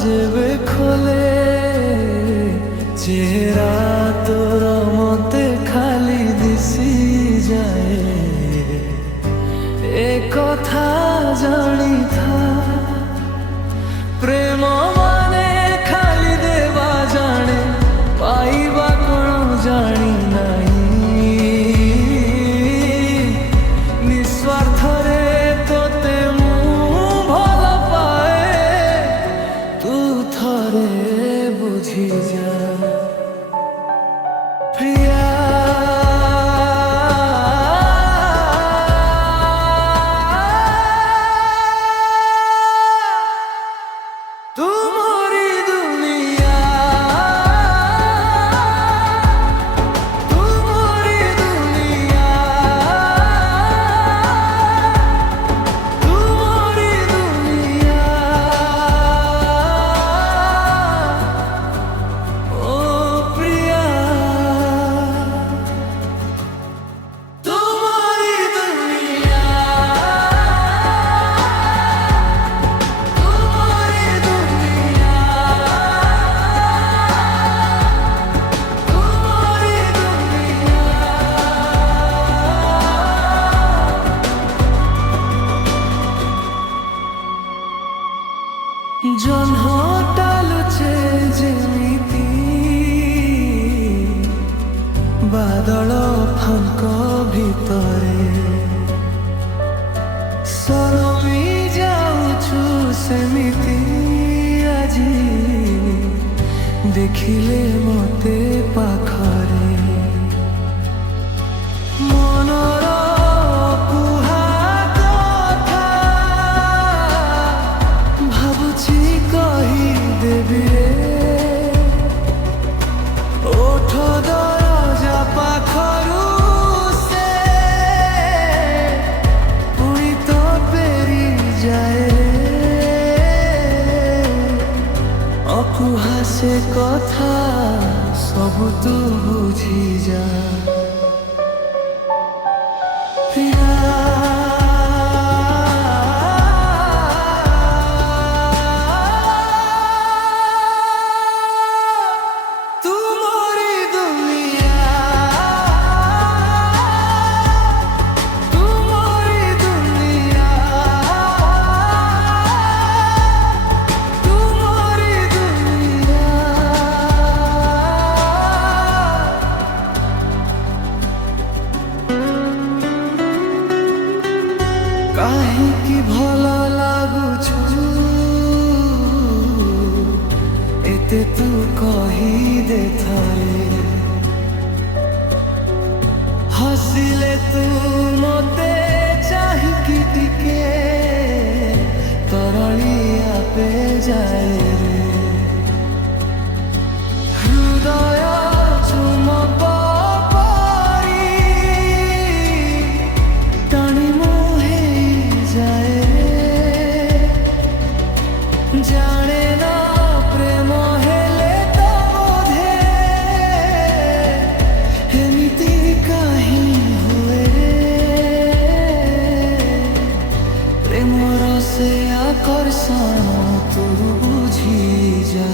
যেবে খোলে চেহারা তোর মতে খালি দিশি যায় এ কথা জানি থা প্রেম মানে খালি দেবা জানে পাইবা কোন জানি নাই নিঃস্বার্থরে তোতে মু ভাল পায়ে তু থরে বুঝি যা প্রিয়া জহ্নটা লুচে যেমিতি বাদল ফাঙ্ক ভিতরে ସରମି ଯାଉଛୁ ସେମିତି ଆଜି ଦେଖିଲେ ମତେ ପାଖରେ ମନର କୁହା କଥା ଭାବୁଛି କହିଦେବି ଓଠ ଦରଜା ପାଖରୁ ସେ ପୁଣି ତ ଫେରି ଯାଏ ଅକୁହା ସେ କଥା ସବୁ ତୁ ବୁଝିଯା କାହିଁକି ଭଲ ଲାଗୁଛୁ ଏତେ ତୁ କହିଦେ ଥରେ ହସିଲେ ତୁ ମତେ ଚାହିଁକି ଟିକେ ତରଳି ଆପେ ଯାଏ ରେ ହୃଦୟ ଚୁମ୍ବକ জানে না প্রেম হেলে তো বোধে এমিতি কাহি হুয়ে প্রেমর সে আকর্ষণ তু বুঝি যা।